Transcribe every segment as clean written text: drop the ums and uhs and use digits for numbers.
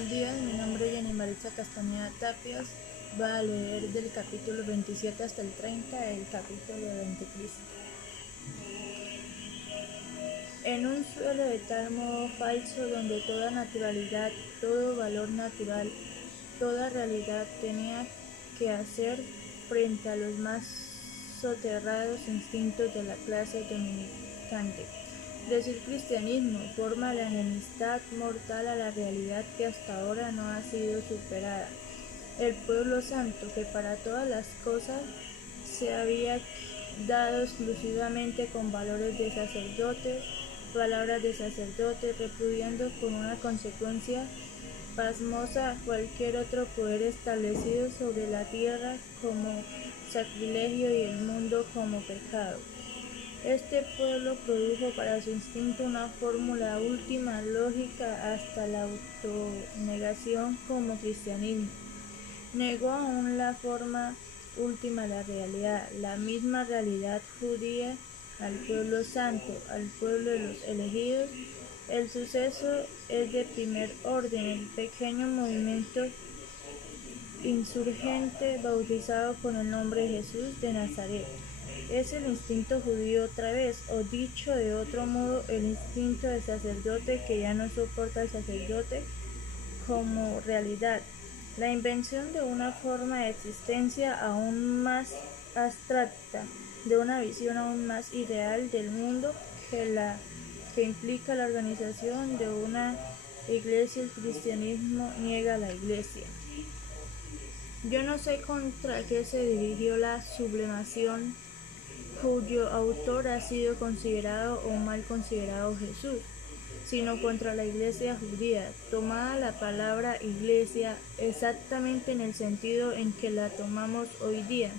Buenos días, mi nombre es Jenny Maritza Castañeda Tapias. Voy a leer del capítulo 27 hasta el 30 del capítulo de Anticristo. En un suelo de tal modo falso donde toda naturalidad, todo valor natural, toda realidad tenía que hacer frente a los más soterrados instintos de la clase dominante. Decir cristianismo forma la enemistad mortal a la realidad que hasta ahora no ha sido superada. El pueblo santo, que para todas las cosas se había dado exclusivamente con valores de sacerdotes, palabras de sacerdotes, repudiando con una consecuencia pasmosa cualquier otro poder establecido sobre la tierra como sacrilegio y el mundo como pecado. Este pueblo produjo para su instinto una fórmula última lógica hasta la autonegación como cristianismo. Negó aún la forma última de la realidad, la misma realidad judía, al pueblo santo, al pueblo de los elegidos. El suceso es de primer orden, el pequeño movimiento insurgente bautizado con el nombre de Jesús de Nazaret. Es el instinto judío otra vez, o dicho de otro modo, el instinto del sacerdote que ya no soporta al sacerdote como realidad. La invención de una forma de existencia aún más abstracta, de una visión aún más ideal del mundo que implica la organización de una iglesia. El cristianismo niega la iglesia. Yo no sé contra qué se dirigió la sublimación cuyo autor ha sido considerado o mal considerado Jesús, sino contra la iglesia judía, tomada la palabra iglesia exactamente en el sentido en que la tomamos hoy día.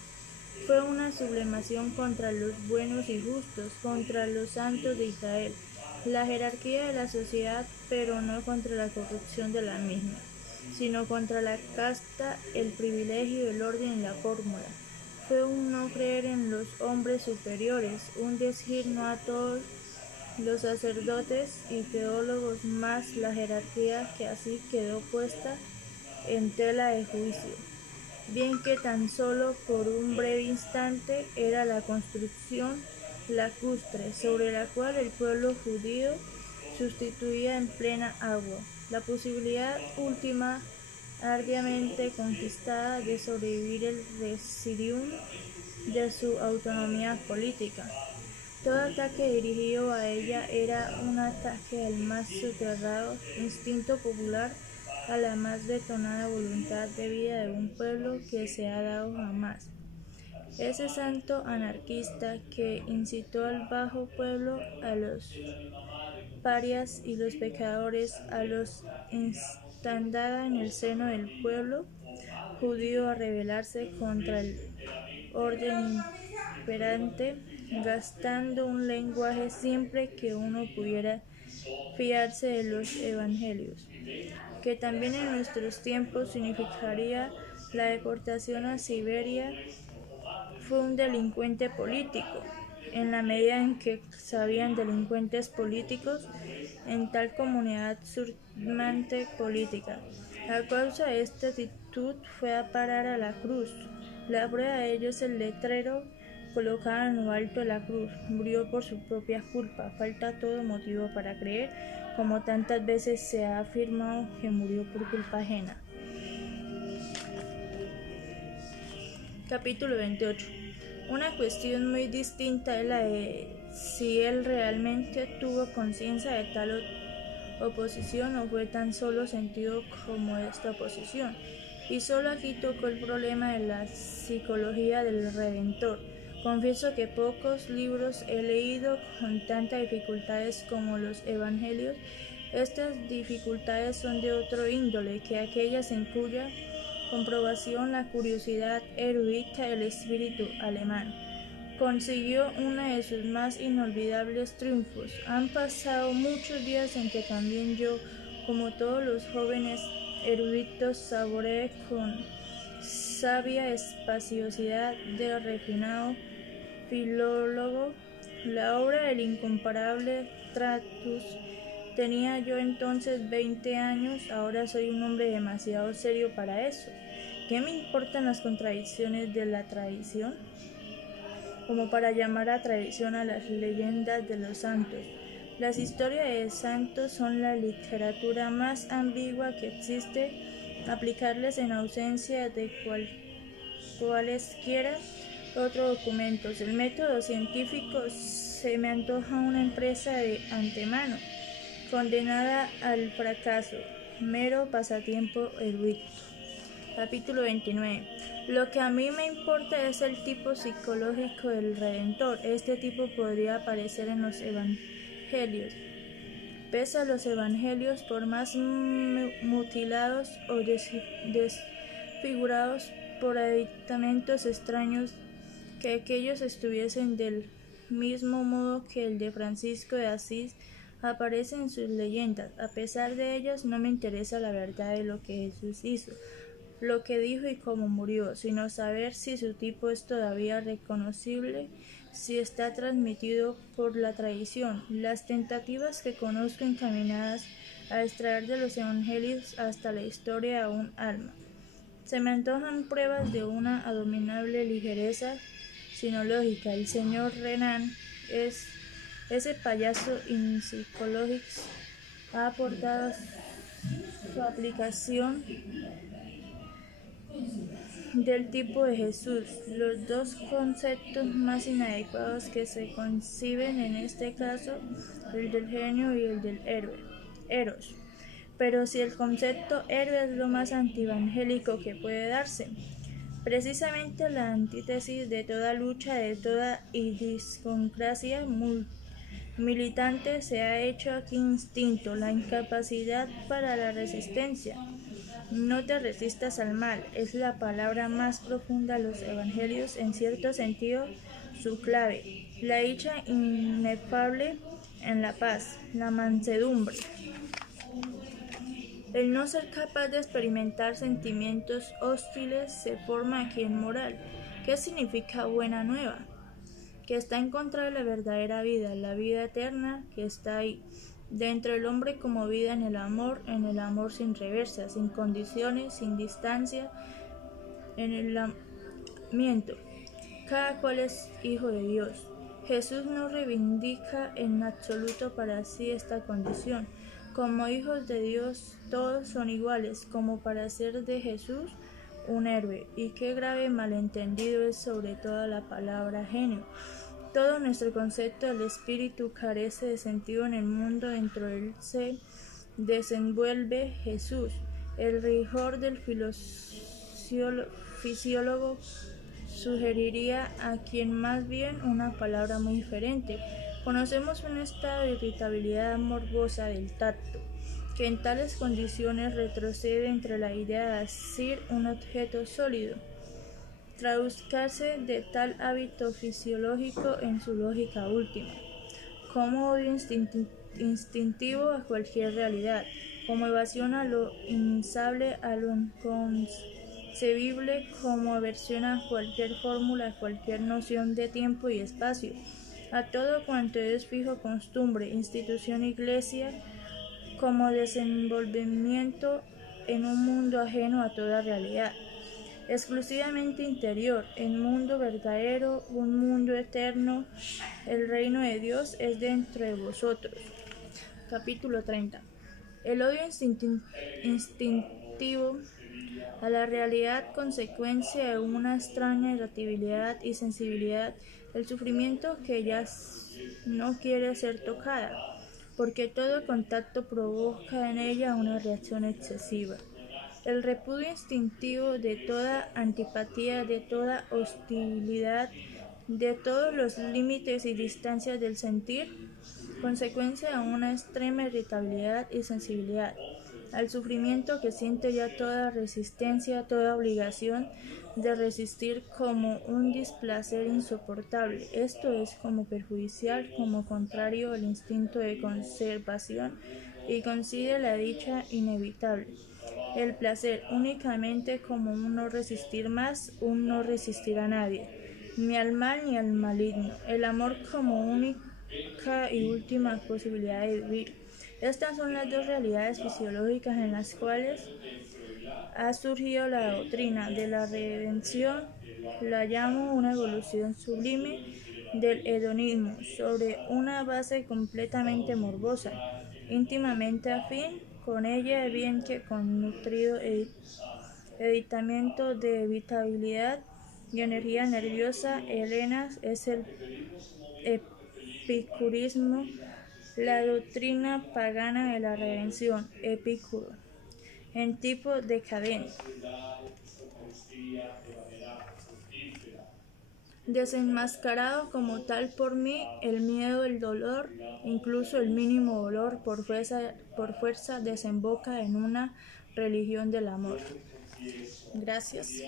Fue una sublimación contra los buenos y justos, contra los santos de Israel, la jerarquía de la sociedad, pero no contra la corrupción de la misma, sino contra la casta, el privilegio, el orden y la fórmula. Fue un no creer en los hombres superiores, un decir no a todos los sacerdotes y teólogos, más la jerarquía que así quedó puesta en tela de juicio. Bien que tan solo por un breve instante era la construcción lacustre sobre la cual el pueblo judío sustituía en plena agua la posibilidad última arduamente conquistada de sobrevivir el residuum de su autonomía política. Todo ataque dirigido a ella era un ataque al más soterrado instinto popular, a la más detonada voluntad de vida de un pueblo que se ha dado jamás. Ese santo anarquista que incitó al bajo pueblo, a los parias y los pecadores, a los instandada en el seno del pueblo judío a rebelarse contra el orden imperante, gastando un lenguaje siempre que uno pudiera fiarse de los evangelios, que también en nuestros tiempos significaría la deportación a Siberia. Fue un delincuente político, en la medida en que sabían delincuentes políticos en tal comunidad surmante política. A causa de esta actitud fue a parar a la cruz. La prueba de ello es el letrero colocado en lo alto de la cruz: murió por su propia culpa. Falta todo motivo para creer, como tantas veces se ha afirmado, que murió por culpa ajena. Capítulo 28. Una cuestión muy distinta es la de si él realmente tuvo conciencia de tal oposición o fue tan solo sentido como esta oposición. Y solo aquí tocó el problema de la psicología del Redentor. Confieso que pocos libros he leído con tantas dificultades como los Evangelios. Estas dificultades son de otro índole que aquellas en cuya comprobación la curiosidad erudita del espíritu alemán consiguió uno de sus más inolvidables triunfos. Han pasado muchos días en que también yo, como todos los jóvenes eruditos, saboreé con sabia espaciosidad del refinado filólogo la obra del incomparable Tratus Tenía yo entonces 20 años, ahora soy un hombre demasiado serio para eso. ¿Qué me importan las contradicciones de la tradición? Como para llamar a traición a las leyendas de los santos. Las historias de santos son la literatura más ambigua que existe. Aplicarles en ausencia de cualesquiera otros documentos. El método científico se me antoja una empresa de antemano, condenada al fracaso, mero pasatiempo erudito. Capítulo 29. Lo que a mí me importa es el tipo psicológico del Redentor. Este tipo podría aparecer en los evangelios. Pese a los evangelios, por más mutilados o desfigurados por aditamentos extraños, que aquellos estuviesen del mismo modo que el de Francisco de Asís, aparece en sus leyendas. A pesar de ellas, no me interesa la verdad de lo que Jesús hizo, lo que dijo y cómo murió, sino saber si su tipo es todavía reconocible, si está transmitido por la tradición. Las tentativas que conozco encaminadas a extraer de los evangelios hasta la historia a un alma se me antojan pruebas de una abominable ligereza sinológica. El señor Renan, ese payaso psicológico, ha aportado su aplicación del tipo de Jesús, los dos conceptos más inadecuados que se conciben en este caso, el del genio y el del héroe, Eros. Pero si el concepto héroe es lo más antievangélico que puede darse, precisamente la antítesis de toda lucha, de toda idiosincrasia militante, se ha hecho aquí instinto, la incapacidad para la resistencia. No te resistas al mal, es la palabra más profunda de los evangelios, en cierto sentido su clave, la dicha inefable en la paz, la mansedumbre. El no ser capaz de experimentar sentimientos hostiles se forma aquí en moral. ¿Qué significa buena nueva? Que está en contra de la verdadera vida, la vida eterna que está ahí, dentro del hombre como vida en el amor sin reversa, sin condiciones, sin distancia, en el miento. Cada cual es hijo de Dios. Jesús no reivindica en absoluto para sí esta condición. Como hijos de Dios todos son iguales, como para ser de Jesús un héroe. Y qué grave malentendido es sobre todo la palabra genio. Todo nuestro concepto del espíritu carece de sentido en el mundo dentro de él se desenvuelve Jesús. El rigor del fisiólogo sugeriría a quien más bien una palabra muy diferente. Conocemos un estado de irritabilidad morbosa del tacto, que en tales condiciones retrocede entre la idea de asir un objeto sólido, traduzcarse de tal hábito fisiológico en su lógica última, como odio instintivo a cualquier realidad, como evasión a lo insable, a lo inconcebible, como aversión a cualquier fórmula, a cualquier noción de tiempo y espacio, a todo cuanto es fijo, costumbre, institución, iglesia, como desenvolvimiento en un mundo ajeno a toda realidad, exclusivamente interior, el mundo verdadero, un mundo eterno, el reino de Dios es dentro de vosotros. Capítulo 30. El odio instintivo a la realidad, consecuencia de una extraña irritabilidad y sensibilidad, el sufrimiento que ya no quiere ser tocada, porque todo contacto provoca en ella una reacción excesiva. El repudio instintivo de toda antipatía, de toda hostilidad, de todos los límites y distancias del sentir, consecuencia de una extrema irritabilidad y sensibilidad, al sufrimiento que siente ya toda resistencia, toda obligación de resistir como un displacer insoportable. Esto es como perjudicial, como contrario al instinto de conservación y consigue la dicha inevitable. El placer únicamente como un no resistir más, un no resistir a nadie, ni al mal ni al maligno. El amor como única y última posibilidad de vivir. Estas son las dos realidades fisiológicas en las cuales ha surgido la doctrina de la redención. La llamo una evolución sublime del hedonismo sobre una base completamente morbosa, íntimamente afín con ella, bien que con nutrido editamiento de vitalidad y energía nerviosa. Helenas es el epicurismo, la doctrina pagana de la redención, Epicuro, en tipo decadente. Desenmascarado como tal por mí, el miedo, el dolor, incluso el mínimo dolor, por fuerza desemboca en una religión del amor. Gracias.